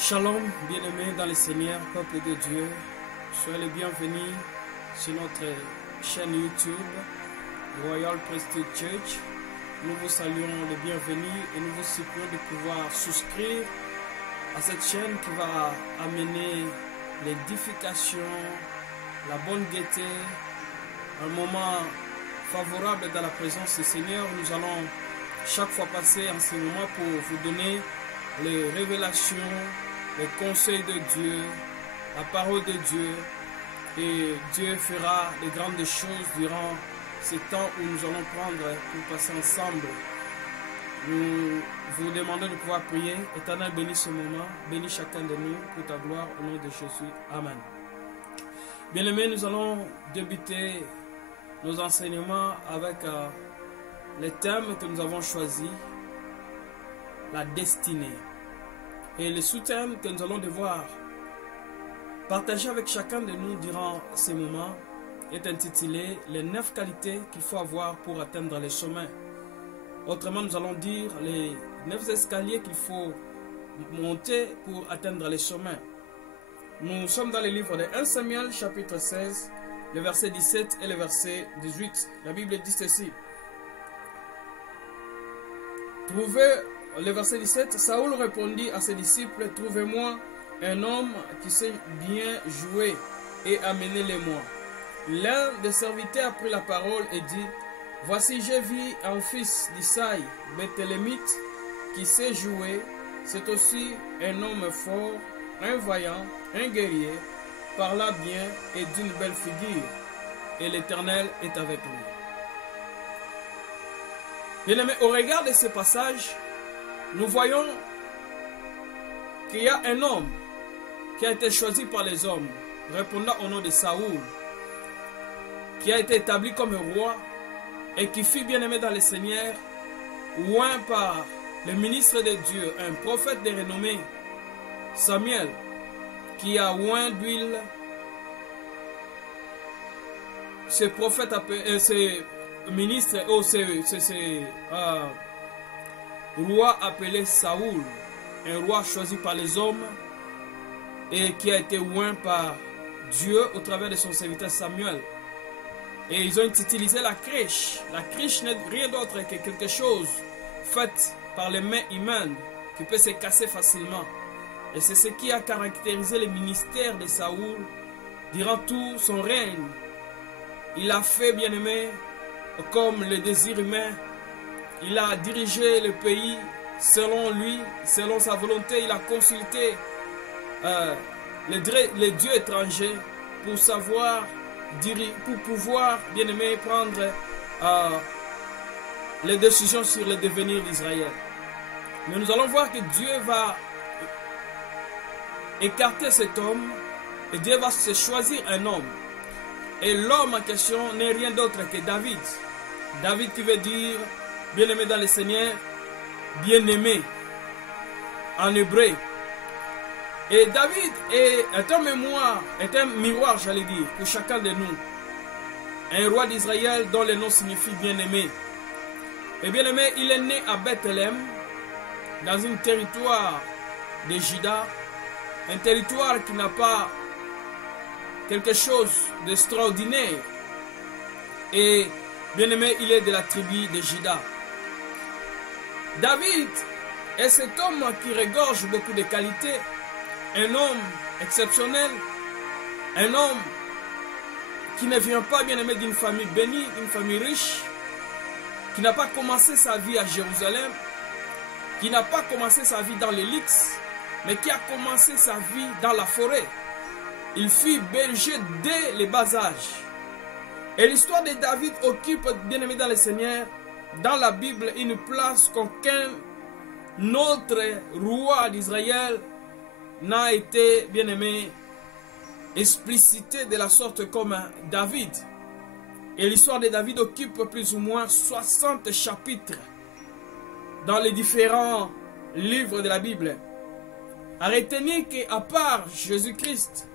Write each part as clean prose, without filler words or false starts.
Shalom, bien-aimés dans le Seigneur, peuple de Dieu. Soyez les bienvenus sur notre chaîne YouTube, Royal Prestige Church. Nous vous saluons les bienvenus et nous vous supplions de pouvoir souscrire à cette chaîne qui va amener l'édification, la bonne gaieté, un moment favorable dans la présence du Seigneur. Nous allons chaque fois passer en ce moment pour vous donner les révélations, les conseils de Dieu, la parole de Dieu, et Dieu fera de grandes choses durant ce temps où nous allons prendre pour passer ensemble. Nous vous demandons de pouvoir prier. Éternel, bénis ce moment, bénis chacun de nous pour ta gloire au nom de Jésus. Amen. Bien-aimés, nous allons débuter nos enseignements avec les thèmes que nous avons choisis, la destinée. Et le sous-thème que nous allons devoir partager avec chacun de nous durant ces moments est intitulé « Les 9 qualités qu'il faut avoir pour atteindre les sommets ». Autrement, nous allons dire les 9 escaliers qu'il faut monter pour atteindre les sommets. Nous sommes dans le livre de 1 Samuel, chapitre 16, le verset 17 et le verset 18. La Bible dit ceci. Le verset 17, Saoul répondit à ses disciples, « Trouvez-moi un homme qui sait bien jouer et amenez-le-moi. » L'un des serviteurs prit la parole et dit, « Voici, j'ai vu un fils d'Isaï, Béthélémite, qui sait jouer. C'est aussi un homme fort, un vaillant, un guerrier, parla bien et d'une belle figure, et l'Éternel est avec lui. » Bien-aimés, au regard de ce passage, nous voyons qu'il y a un homme qui a été choisi par les hommes, répondant au nom de Saoul, qui a été établi comme roi et qui fut bien-aimé dans le Seigneur, oint par le ministre de Dieu, un prophète de renommée, Samuel, qui a oint d'huile ce prophète, ce ministre, roi appelé Saoul, un roi choisi par les hommes et qui a été oint par Dieu au travers de son serviteur Samuel. Et ils ont utilisé la crèche. La crèche n'est rien d'autre que quelque chose fait par les mains humaines qui peut se casser facilement. Et c'est ce qui a caractérisé le ministère de Saoul durant tout son règne. Il a fait, bien aimé, comme le désir humain. Il a dirigé le pays selon lui, selon sa volonté. Il a consulté les dieux étrangers pour savoir, pour pouvoir, bien aimé, prendre les décisions sur le devenir d'Israël. Mais nous allons voir que Dieu va écarter cet homme et Dieu va se choisir un homme. Et l'homme en question n'est rien d'autre que David. David qui veut dire bien-aimé dans le Seigneur, bien-aimé en hébreu. Et David est un miroir, j'allais dire, pour chacun de nous. Un roi d'Israël dont le nom signifie bien-aimé. Et bien-aimé, il est né à Bethléem, dans un territoire de Juda, un territoire qui n'a pas quelque chose d'extraordinaire. Et bien-aimé, il est de la tribu de Juda. David est cet homme qui regorge beaucoup de qualités, un homme exceptionnel, un homme qui ne vient pas, bien aimé, d'une famille bénie, d'une famille riche, qui n'a pas commencé sa vie à Jérusalem, qui n'a pas commencé sa vie dans l'élite, mais qui a commencé sa vie dans la forêt. Il fut berger dès le bas âge. Et l'histoire de David occupe, bien aimé dans le Seigneur, dans la Bible, une place qu'aucun autre roi d'Israël n'a été, bien aimé, explicité de la sorte comme David. Et l'histoire de David occupe plus ou moins 60 chapitres dans les différents livres de la Bible. À retenir qu'à part Jésus-Christ,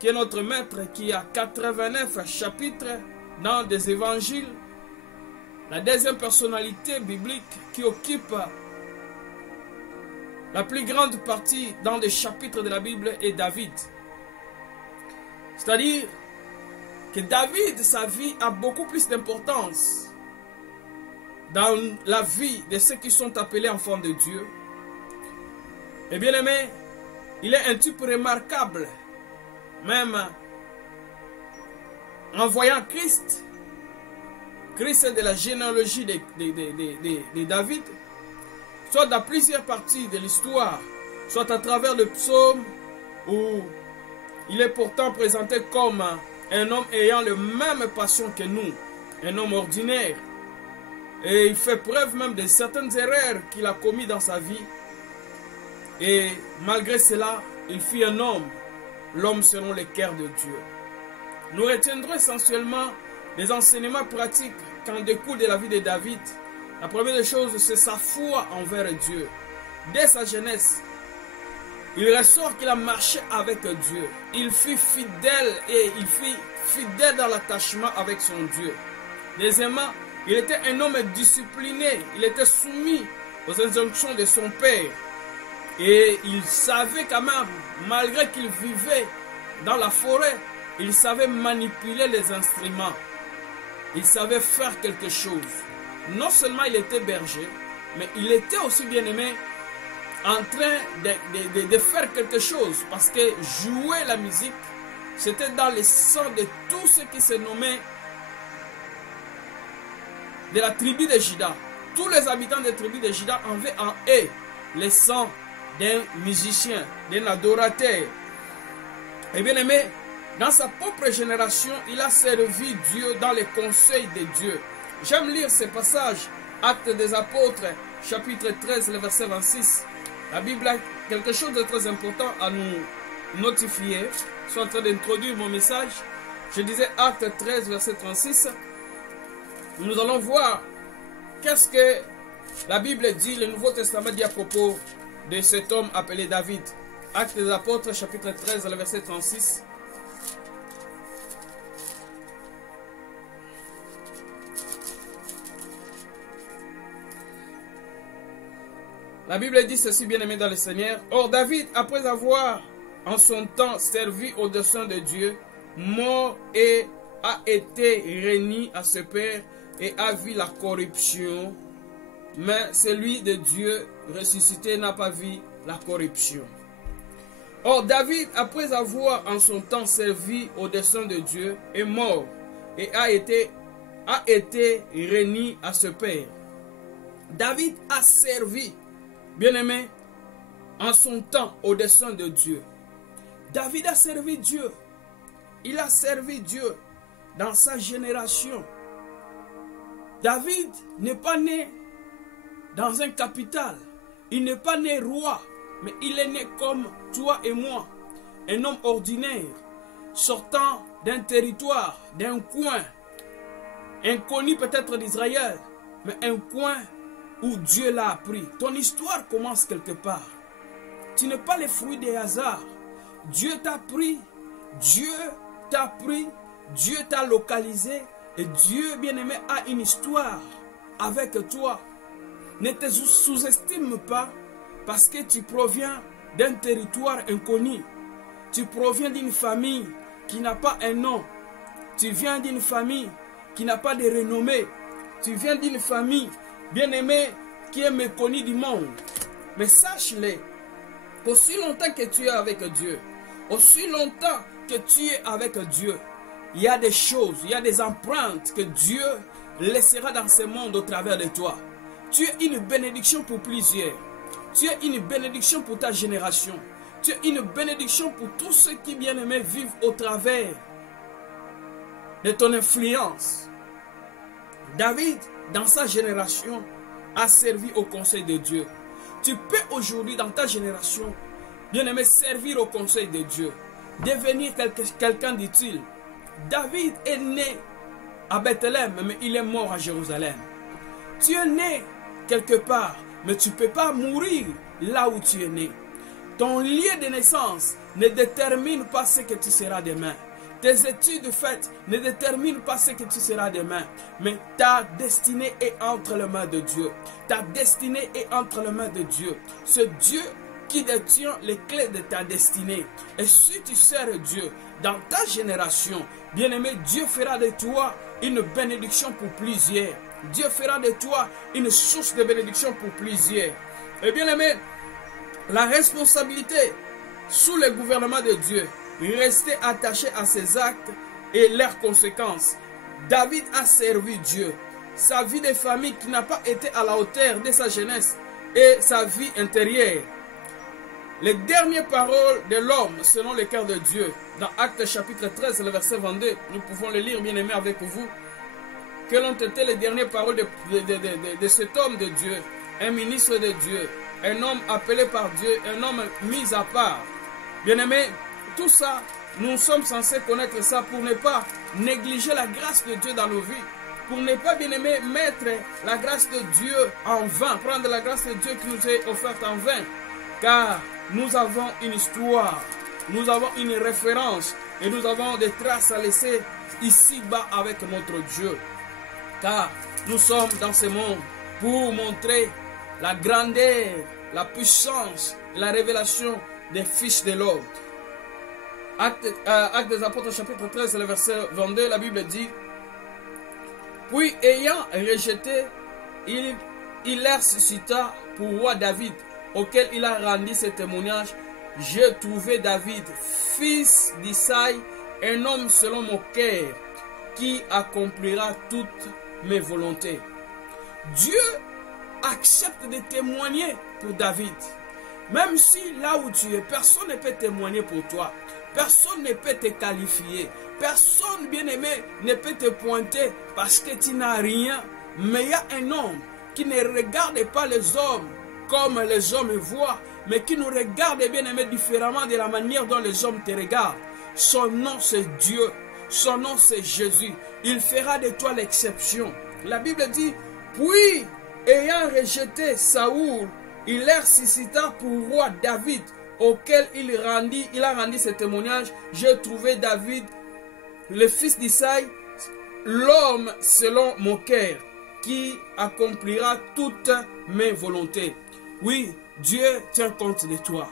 qui est notre maître, qui a 89 chapitres dans des évangiles, la deuxième personnalité biblique qui occupe la plus grande partie dans les chapitres de la Bible est David. C'est-à-dire que David, sa vie a beaucoup plus d'importance dans la vie de ceux qui sont appelés enfants de Dieu. Et bien aimé, il est un type remarquable, même en voyant Christ. Christ est de la généalogie de David, soit dans plusieurs parties de l'histoire, soit à travers le psaume où il est pourtant présenté comme un homme ayant la même passion que nous, un homme ordinaire. Et il fait preuve même de certaines erreurs qu'il a commises dans sa vie. Et malgré cela, il fut un homme, l'homme selon le cœur de Dieu. Nous retiendrons essentiellement les enseignements pratiques qu'en découle de la vie de David. La première des choses, c'est sa foi envers Dieu. Dès sa jeunesse, il ressort qu'il a marché avec Dieu. Il fut fidèle et il fut fidèle dans l'attachement avec son Dieu. Deuxièmement, il était un homme discipliné. Il était soumis aux injonctions de son père. Et il savait quand même, malgré qu'il vivait dans la forêt, il savait manipuler les instruments. Il savait faire quelque chose. Non seulement il était berger, mais il était aussi bien aimé en train de faire quelque chose. Parce que jouer la musique, c'était dans le sang de tous ceux qui se nommaient de la tribu de Juda. Tous les habitants de la tribu de Juda avaient en eux le sang d'un musicien, d'un adorateur. Et bien aimé, dans sa propre génération, il a servi Dieu dans les conseils de Dieu. J'aime lire ce passage, Actes des Apôtres, chapitre 13, le verset 26. La Bible a quelque chose de très important à nous notifier. Je suis en train d'introduire mon message. Je disais Actes 13, verset 36. Nous allons voir qu'est-ce que la Bible dit, le Nouveau Testament dit à propos de cet homme appelé David. Actes des Apôtres, chapitre 13, le verset 36. La Bible dit ceci, bien-aimé dans le Seigneur. Or David, après avoir en son temps servi au dessein de Dieu, mort et a été réuni à ce père et a vu la corruption. Mais celui de Dieu ressuscité n'a pas vu la corruption. Or David, après avoir en son temps servi au dessein de Dieu, est mort et a été réuni à ce père. David a servi, bien-aimé, en son temps au dessein de Dieu. David a servi Dieu. Il a servi Dieu dans sa génération. David n'est pas né dans un capital. Il n'est pas né roi, mais il est né comme toi et moi. Un homme ordinaire, sortant d'un territoire, d'un coin, inconnu peut-être d'Israël, mais un coin où Dieu l'a appris. Ton histoire commence quelque part. Tu n'es pas le fruit des hasards. Dieu t'a pris, Dieu t'a pris, Dieu t'a localisé et Dieu, bien-aimé, a une histoire avec toi. Ne te sous-estime pas parce que tu proviens d'un territoire inconnu. Tu proviens d'une famille qui n'a pas un nom. Tu viens d'une famille qui n'a pas de renommée. Tu viens d'une famille, bien-aimé, qui est méconnue du monde. Mais sache-le, aussi longtemps que tu es avec Dieu, aussi longtemps que tu es avec Dieu, il y a des choses, il y a des empreintes que Dieu laissera dans ce monde au travers de toi. Tu es une bénédiction pour plusieurs. Tu es une bénédiction pour ta génération. Tu es une bénédiction pour tous ceux qui, bien-aimés, vivent au travers de ton influence. David, dans sa génération, a servi au conseil de Dieu. Tu peux aujourd'hui, dans ta génération, bien-aimé, servir au conseil de Dieu. Devenir quelqu'un d'utile. David est né à Bethléem, mais il est mort à Jérusalem. Tu es né quelque part, mais tu ne peux pas mourir là où tu es né. Ton lieu de naissance ne détermine pas ce que tu seras demain. Tes études faites ne déterminent pas ce que tu seras demain. Mais ta destinée est entre les mains de Dieu. Ta destinée est entre les mains de Dieu. Ce Dieu qui détient les clés de ta destinée. Et si tu sers Dieu dans ta génération, bien-aimé, Dieu fera de toi une bénédiction pour plusieurs. Dieu fera de toi une source de bénédiction pour plusieurs. Et bien-aimé, la responsabilité sous le gouvernement de Dieu, rester attaché à ses actes et leurs conséquences. David a servi Dieu. Sa vie de famille qui n'a pas été à la hauteur de sa jeunesse et sa vie intérieure. Les dernières paroles de l'homme selon le cœur de Dieu, dans Actes chapitre 13, le verset 22, nous pouvons le lire bien aimé avec vous. Quelles ont été les dernières paroles de cet homme de Dieu, un ministre de Dieu, un homme appelé par Dieu, un homme mis à part. Bien aimé, tout ça, nous sommes censés connaître ça pour ne pas négliger la grâce de Dieu dans nos vies. Pour ne pas, bien aimé, mettre la grâce de Dieu en vain, prendre la grâce de Dieu qui nous est offerte en vain. Car nous avons une histoire, nous avons une référence et nous avons des traces à laisser ici-bas avec notre Dieu. Car nous sommes dans ce monde pour montrer la grandeur, la puissance, la révélation des fils de l'ordre. Actes des Apôtres chapitre 13, le verset 22, la Bible dit: puis ayant rejeté, il leur suscita pour roi David, auquel il a rendu ce témoignage: j'ai trouvé David, fils d'Isaïe, un homme selon mon cœur, qui accomplira toutes mes volontés. Dieu accepte de témoigner pour David. Même si là où tu es, personne ne peut témoigner pour toi. Personne ne peut te qualifier. Personne, bien-aimé, ne peut te pointer parce que tu n'as rien. Mais il y a un homme qui ne regarde pas les hommes comme les hommes voient, mais qui nous regarde, bien-aimé, différemment de la manière dont les hommes te regardent. Son nom, c'est Dieu. Son nom, c'est Jésus. Il fera de toi l'exception. La Bible dit: puis, ayant rejeté Saoul, il leur suscita pour roi David, auquel il a rendu ce témoignage: j'ai trouvé David, le fils d'Isaïe, l'homme selon mon cœur, qui accomplira toutes mes volontés. Oui, Dieu tient compte de toi.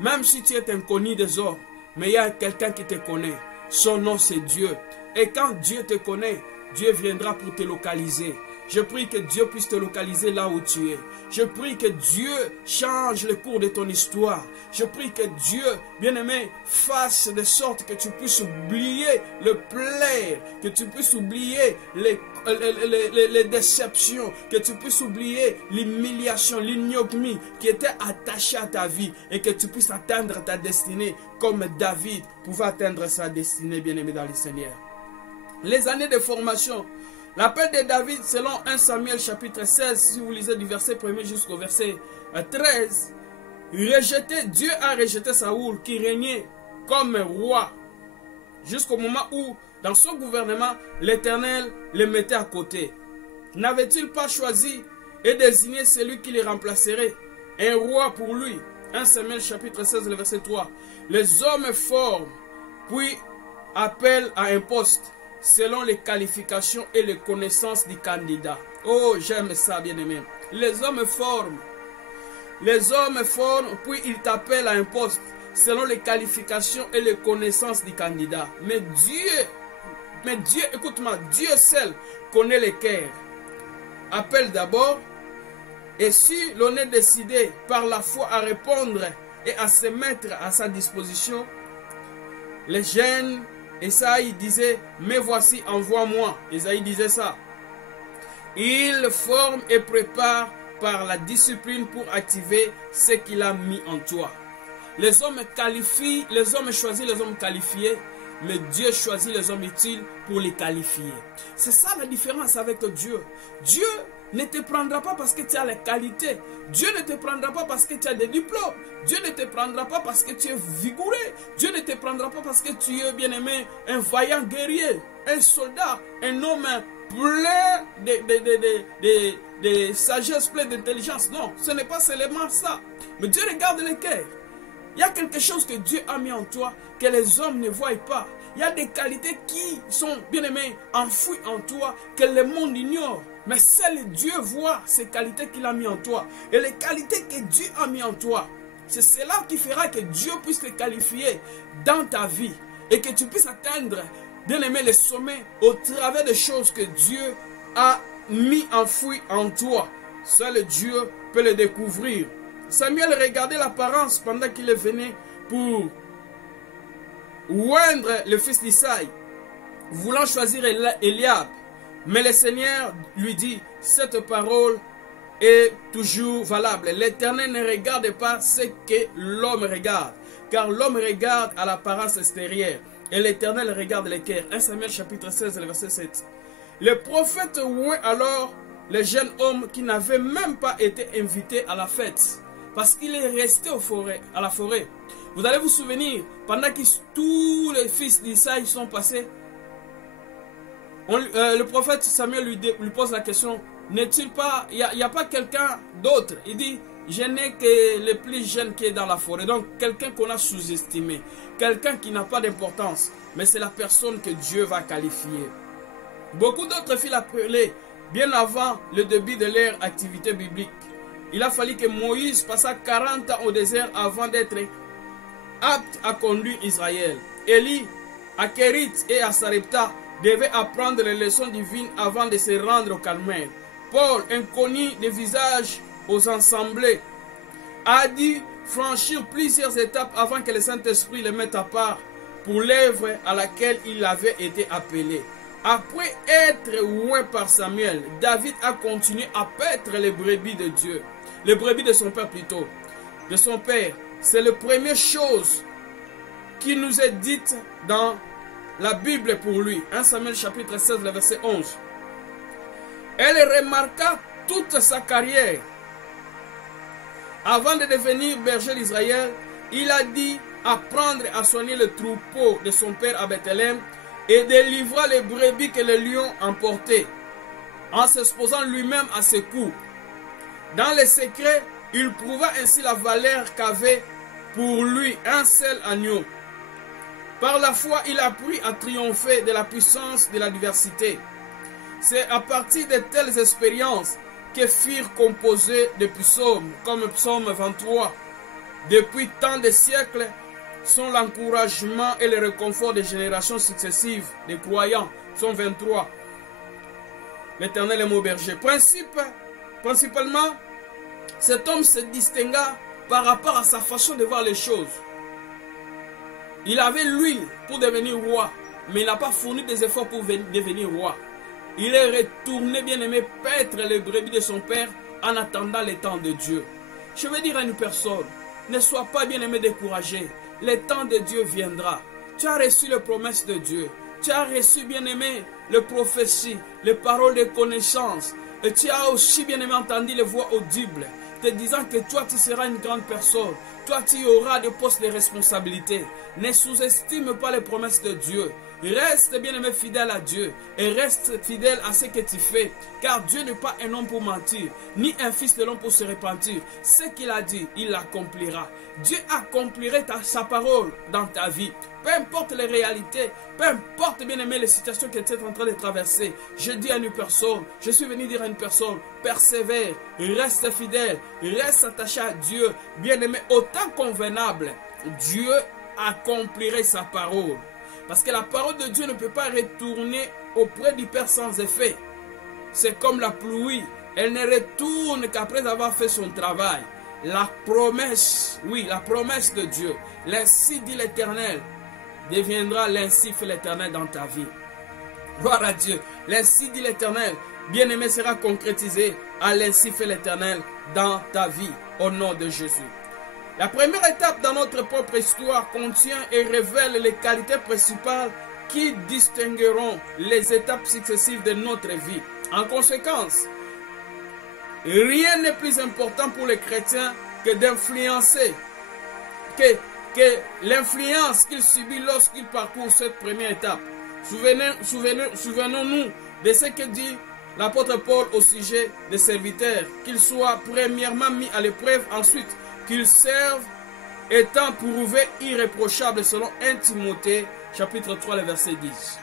Même si tu es inconnu des hommes, mais il y a quelqu'un qui te connaît. Son nom, c'est Dieu. Et quand Dieu te connaît, Dieu viendra pour te localiser. Je prie que Dieu puisse te localiser là où tu es. Je prie que Dieu change le cours de ton histoire. Je prie que Dieu, bien-aimé, fasse de sorte que tu puisses oublier le plaire, que tu puisses oublier les déceptions, que tu puisses oublier l'humiliation, l'ignominie qui était attachée à ta vie et que tu puisses atteindre ta destinée comme David pouvait atteindre sa destinée, bien-aimé dans le Seigneur. Les années de formation. L'appel de David selon 1 Samuel chapitre 16, si vous lisez du verset 1er jusqu'au verset 13, Dieu a rejeté Saoul qui régnait comme roi jusqu'au moment où dans son gouvernement l'Éternel le mettait à côté. N'avait-il pas choisi et désigné celui qui le remplacerait, un roi pour lui? 1 Samuel chapitre 16, le verset 3. Les hommes forment puis appellent à un poste selon les qualifications et les connaissances du candidat. Oh, j'aime ça, bien-aimé. Les hommes forment, puis ils t'appellent à un poste selon les qualifications et les connaissances du candidat. Mais Dieu, écoute-moi, Dieu seul connaît les cœurs. Appelle d'abord, et si l'on est décidé par la foi à répondre et à se mettre à sa disposition, les jeunes, Esaïe disait: mais voici, envoie-moi. Esaïe disait ça. Il forme et prépare par la discipline pour activer ce qu'il a mis en toi. Les hommes qualifient, les hommes choisissent les hommes qualifiés, mais Dieu choisit les hommes utiles pour les qualifier. C'est ça la différence avec Dieu. Dieu ne te prendra pas parce que tu as les qualités. Dieu ne te prendra pas parce que tu as des diplômes. Dieu ne te prendra pas parce que tu es vigoureux. Dieu ne te prendra pas parce que tu es, bien-aimé, un vaillant guerrier, un soldat, un homme plein de sagesse, plein d'intelligence. Non, ce n'est pas seulement ça. Mais Dieu regarde le cœur. Il y a quelque chose que Dieu a mis en toi que les hommes ne voient pas. Il y a des qualités qui sont, bien-aimés, enfouies en toi que le monde ignore. Mais seul Dieu voit ces qualités qu'il a mis en toi. Et les qualités que Dieu a mis en toi, C'est cela qui fera que Dieu puisse te qualifier dans ta vie et que tu puisses atteindre, bien aimé, les sommets au travers des choses que Dieu a mis enfoui en toi. Seul Dieu peut le découvrir. Samuel regardait l'apparence pendant qu'il venait pour oindre le fils d'Isaïe, voulant choisir Eliab. Mais le Seigneur lui dit, cette parole est toujours valable. L'Éternel ne regarde pas ce que l'homme regarde, car l'homme regarde à l'apparence extérieure et l'Éternel regarde les cœurs. 1 Samuel chapitre 16, verset 7. Le prophète oint alors le jeune homme qui n'avait même pas été invité à la fête, parce qu'il est resté à la forêt. Vous allez vous souvenir, pendant que tous les fils d'Isaïe sont passés, le prophète Samuel lui pose la question, n'est-il pas, il n'y a pas quelqu'un d'autre? Il dit, je n'ai que le plus jeune qui est dans la forêt. Donc quelqu'un qu'on a sous-estimé, quelqu'un qui n'a pas d'importance, mais c'est la personne que Dieu va qualifier. Beaucoup d'autres fils appelés bien avant le début de leur activité biblique. Il a fallu que Moïse passa 40 ans au désert avant d'être apte à conduire Israël. Élie, à Kérit et à Sarepta, devait apprendre les leçons divines avant de se rendre au Carmel. Paul, inconnu des visages aux assemblées, a dû franchir plusieurs étapes avant que le Saint-Esprit le mette à part pour l'œuvre à laquelle il avait été appelé. Après être oint par Samuel, David a continué à paître les brebis de Dieu. Les brebis de son père plutôt. De son père. C'est la première chose qui nous est dite dans la Bible pour lui. 1 Samuel chapitre 16, verset 11. Elle remarqua toute sa carrière. Avant de devenir berger d'Israël, il a dit apprendre à soigner le troupeau de son père à Bethléem et délivra les brebis que les lions emportaient, en s'exposant lui-même à ses coups. Dans les secrets, il prouva ainsi la valeur qu'avait pour lui un seul agneau. Par la foi, il apprit à triompher de la puissance de l'adversité. C'est à partir de telles expériences que firent composés des psaumes, comme psaume 23. Depuis tant de siècles, sont l'encouragement et le réconfort des générations successives des croyants. Psaume 23. L'Éternel est mon berger. Principalement, cet homme se distingua par rapport à sa façon de voir les choses. Il avait l'huile pour devenir roi, mais il n'a pas fourni des efforts pour devenir roi. Il est retourné, bien aimé, paître les brebis de son père en attendant le temps de Dieu. Je veux dire à une personne, ne sois pas, bien aimé, découragé. Le temps de Dieu viendra. Tu as reçu les promesses de Dieu. Tu as reçu, bien aimé, les prophéties, les paroles de connaissance. Et tu as aussi, bien aimé, entendu les voix audibles te disant que toi, tu seras une grande personne. Toi, tu auras des postes de responsabilité. Ne sous-estime pas les promesses de Dieu. Reste, bien aimé, fidèle à Dieu. Et reste fidèle à ce que tu fais. Car Dieu n'est pas un homme pour mentir, ni un fils de l'homme pour se repentir. Ce qu'il a dit, il l'accomplira. Dieu accomplira sa parole dans ta vie. Peu importe les réalités, peu importe, bien aimé, les situations que tu es en train de traverser. Je dis à une personne, je suis venu dire à une personne, persévère, reste fidèle, reste attaché à Dieu. Bien aimé, autant convenable, Dieu accomplirait sa parole. Parce que la parole de Dieu ne peut pas retourner auprès du Père sans effet. C'est comme la pluie, elle ne retourne qu'après avoir fait son travail. La promesse, oui, la promesse de Dieu, l'ainsi dit l'Éternel, deviendra l'ainsi fait l'Éternel dans ta vie. Gloire à Dieu. L'ainsi dit l'Éternel, bien-aimé, sera concrétisé à l'ainsi fait l'Éternel dans ta vie, au nom de Jésus. La première étape dans notre propre histoire contient et révèle les qualités principales qui distingueront les étapes successives de notre vie. En conséquence, rien n'est plus important pour les chrétiens que d'influencer, que l'influence qu'il subit lorsqu'il parcourt cette première étape. Souvenons-nous de ce que dit l'apôtre Paul au sujet des serviteurs, qu'ils soient premièrement mis à l'épreuve, ensuite qu'ils servent étant prouvés irréprochables selon 1 Timothée chapitre 3, le verset 10.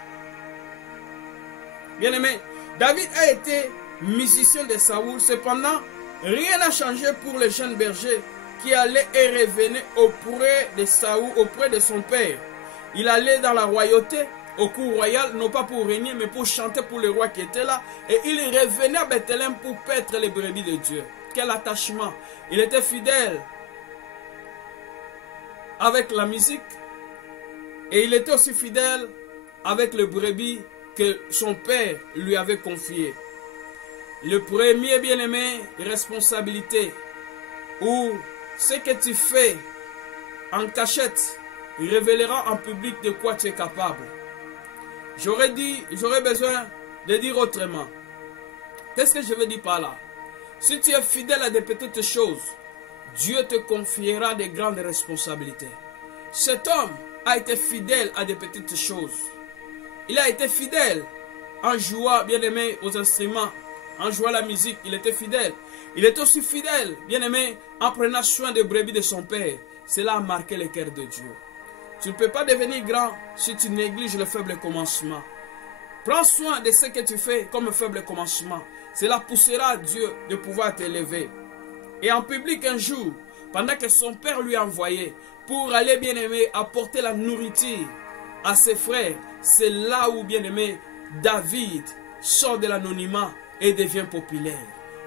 Bien-aimé, David a été musicien de Saoul, cependant, rien n'a changé pour le jeune berger qui allait et revenait auprès de Saoul, auprès de son père. Il allait dans la royauté, au cour royal, non pas pour régner, mais pour chanter pour le roi qui était là. Et il revenait à Bethléem pour paître les brebis de Dieu. Quel attachement! Il était fidèle avec la musique. Et il était aussi fidèle avec les brebis que son père lui avait confiées. Le premier, bien-aimé, responsabilité, ou ce que tu fais en cachette, révélera en public de quoi tu es capable. J'aurais besoin de dire autrement. Qu'est-ce que je veux dire par là? Si tu es fidèle à des petites choses, Dieu te confiera de grandes responsabilités. Cet homme a été fidèle à des petites choses. Il a été fidèle en jouant, bien aimé, aux instruments, en jouant la musique, il était fidèle. Il est aussi fidèle, bien aimé, en prenant soin des brebis de son père. Cela a marqué le cœur de Dieu. Tu ne peux pas devenir grand si tu négliges le faible commencement. Prends soin de ce que tu fais comme faible commencement. Cela poussera Dieu de pouvoir t'élever. Et en public un jour, pendant que son père lui a envoyé pour aller, bien aimé, apporter la nourriture à ses frères, c'est là où, bien aimé, David sort de l'anonymat et devient populaire.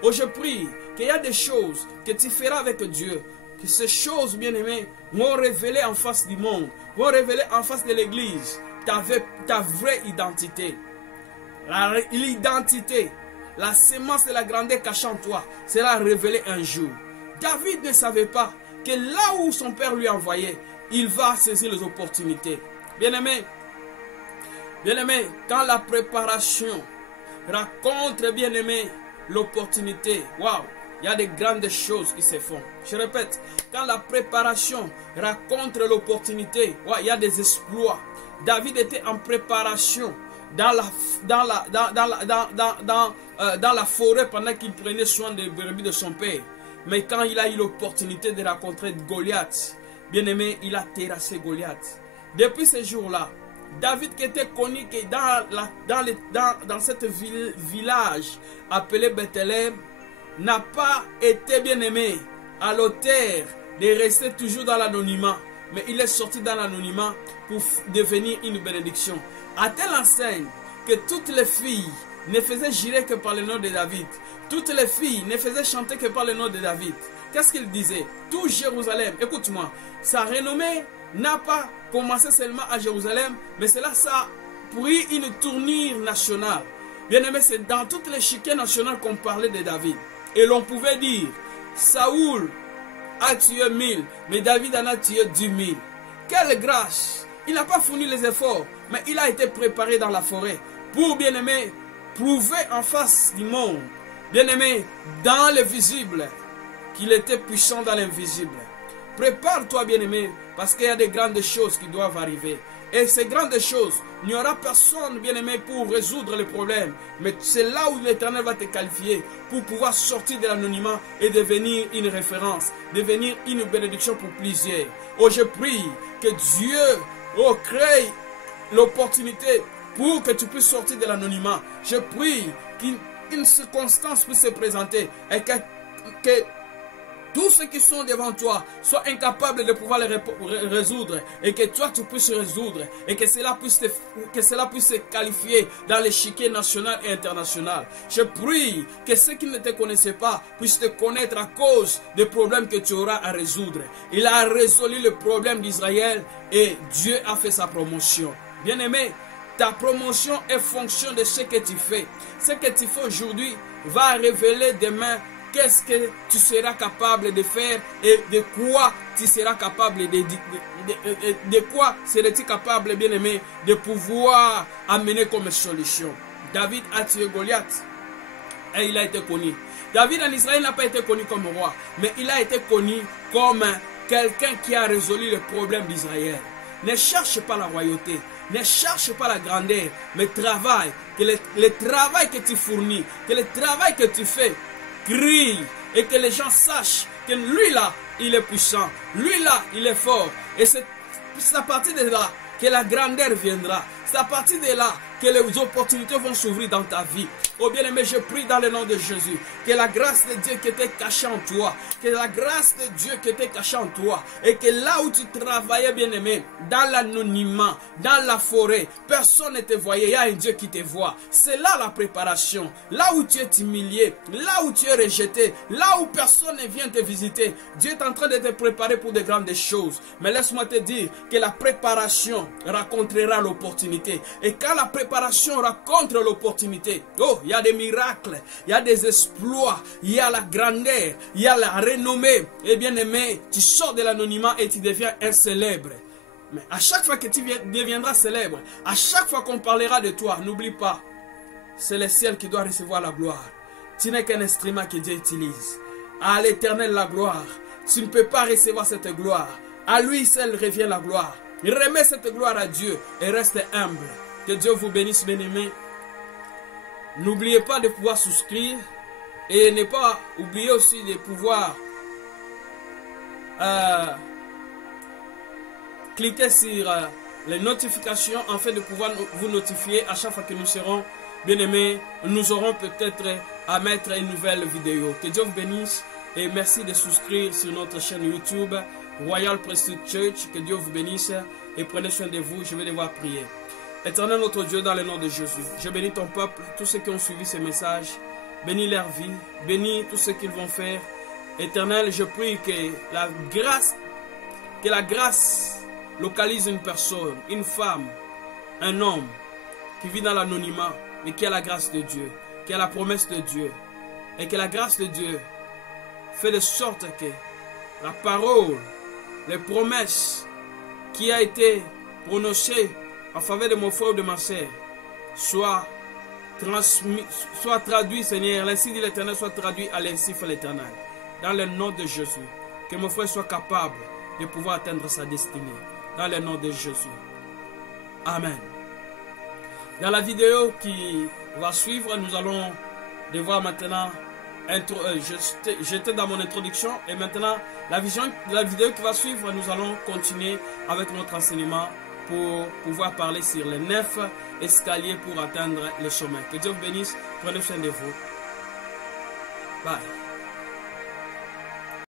Oh, je prie qu'il y a des choses que tu feras avec Dieu, que ces choses, bien aimées, vont révéler en face du monde, vont révéler en face de l'église ta vraie identité. L'identité, la sémence de la grandeur cachée en toi sera révélée un jour. David ne savait pas que là où son père lui envoyait, il va saisir les opportunités. Bien-aimé, quand la préparation rencontre, bien-aimé, l'opportunité, waouh, il y a de grandes choses qui se font. Je répète, quand la préparation rencontre l'opportunité, il y a des exploits. David était en préparation dans la forêt pendant qu'il prenait soin des brebis de son père. Mais quand il a eu l'opportunité de rencontrer Goliath, bien aimé, il a terrassé Goliath. Depuis ce jour-là, David qui était connu que dans ce village appelé Bethléem, n'a pas été bien aimé à l'auteur de rester toujours dans l'anonymat, mais il est sorti dans l'anonymat pour devenir une bénédiction. À telle enseigne que toutes les filles ne faisaient jurer que par le nom de David. Toutes les filles ne faisaient chanter que par le nom de David. Qu'est-ce qu'il disait? Tout Jérusalem, écoute-moi, sa renommée n'a pas commencé seulement à Jérusalem, mais cela ça a pris une tournure nationale. Bien aimé, c'est dans toutes les chiquets nationales qu'on parlait de David. Et l'on pouvait dire, Saoul a tué 1000, mais David en a tué 10 000. Quelle grâce! Il n'a pas fourni les efforts, mais il a été préparé dans la forêt pour, bien aimé, prouver en face du monde, bien aimé, dans le visible, qu'il était puissant dans l'invisible. Prépare-toi, bien aimé, parce qu'il y a des grandes choses qui doivent arriver. Et ces grandes choses, il n'y aura personne, bien aimé, pour résoudre les problèmes. Mais c'est là où l'Éternel va te qualifier pour pouvoir sortir de l'anonymat et devenir une référence, devenir une bénédiction pour plusieurs. Oh, je prie que Dieu crée l'opportunité pour que tu puisses sortir de l'anonymat. Je prie qu'une circonstance puisse se présenter et que tous ceux qui sont devant toi soient incapables de pouvoir les résoudre et que toi tu puisses résoudre et que cela puisse se qualifier dans l'échiquier national et international. Je prie que ceux qui ne te connaissaient pas puissent te connaître à cause des problèmes que tu auras à résoudre. Il a résolu le problème d'Israël et Dieu a fait sa promotion. Bien-aimé, ta promotion est fonction de ce que tu fais. Ce que tu fais aujourd'hui va révéler demain qu'est-ce que tu seras capable de faire et de quoi tu seras capable de quoi serais-tu capable, bien aimé, de pouvoir amener comme solution. David a tué Goliath et il a été connu. David en Israël n'a pas été connu comme roi, mais il a été connu comme quelqu'un qui a résolu le problème d'Israël. Ne cherche pas la royauté, ne cherche pas la grandeur, mais travaille, que le travail que tu fournis, que le travail que tu fais, crie et que les gens sachent que lui là, il est puissant, lui là, il est fort. Et c'est à partir de là que la grandeur viendra. C'est à partir de là que les opportunités vont s'ouvrir dans ta vie. Oh bien-aimé, je prie dans le nom de Jésus que la grâce de Dieu qui était cachée en toi, que la grâce de Dieu qui était cachée en toi, et que là où tu travaillais, bien-aimé, dans l'anonymat, dans la forêt, personne ne te voyait, il y a un Dieu qui te voit. C'est là la préparation, là où tu es humilié, là où tu es rejeté, là où personne ne vient te visiter. Dieu est en train de te préparer pour de grandes choses. Mais laisse-moi te dire que la préparation rencontrera l'opportunité. Et quand la préparation rencontre l'opportunité, oh, il y a des miracles, il y a des exploits, il y a la grandeur, il y a la renommée. Et bien aimé, tu sors de l'anonymat et tu deviens un célèbre. Mais à chaque fois que tu deviendras célèbre, à chaque fois qu'on parlera de toi, n'oublie pas, c'est le ciel qui doit recevoir la gloire. Tu n'es qu'un instrument que Dieu utilise. À l'Éternel la gloire. Tu ne peux pas recevoir cette gloire. À lui seul revient la gloire. Remets cette gloire à Dieu et reste humble. Que Dieu vous bénisse, bien-aimés. N'oubliez pas de pouvoir souscrire et ne pas oublier aussi de pouvoir cliquer sur les notifications afin de pouvoir vous notifier à chaque fois que nous serons, bien-aimés, nous aurons peut-être à mettre une nouvelle vidéo. Que Dieu vous bénisse et merci de souscrire sur notre chaîne YouTube Royal Priesthood Church. Que Dieu vous bénisse et prenez soin de vous. Je vais devoir prier. Éternel notre Dieu, dans le nom de Jésus, je bénis ton peuple, tous ceux qui ont suivi ces messages, bénis leur vie, bénis tout ce qu'ils vont faire. Éternel, je prie que la grâce localise une personne, une femme, un homme qui vit dans l'anonymat, mais qui a la grâce de Dieu, qui a la promesse de Dieu, et que la grâce de Dieu fait de sorte que la parole, les promesses qui a été prononcées en faveur de mon frère ou de ma sœur soit traduit, Seigneur, l'ainsi dit l'Éternel, soit traduit à l'ainsi fait l'Éternel. Dans le nom de Jésus, que mon frère soit capable de pouvoir atteindre sa destinée. Dans le nom de Jésus. Amen. Dans la vidéo qui va suivre, nous allons devoir maintenant... J'étais dans mon introduction et maintenant, la vidéo qui va suivre, nous allons continuer avec notre enseignement pour pouvoir parler sur les 9 escaliers pour atteindre le sommet. Que Dieu vous bénisse. Prenez soin de vous. Bye.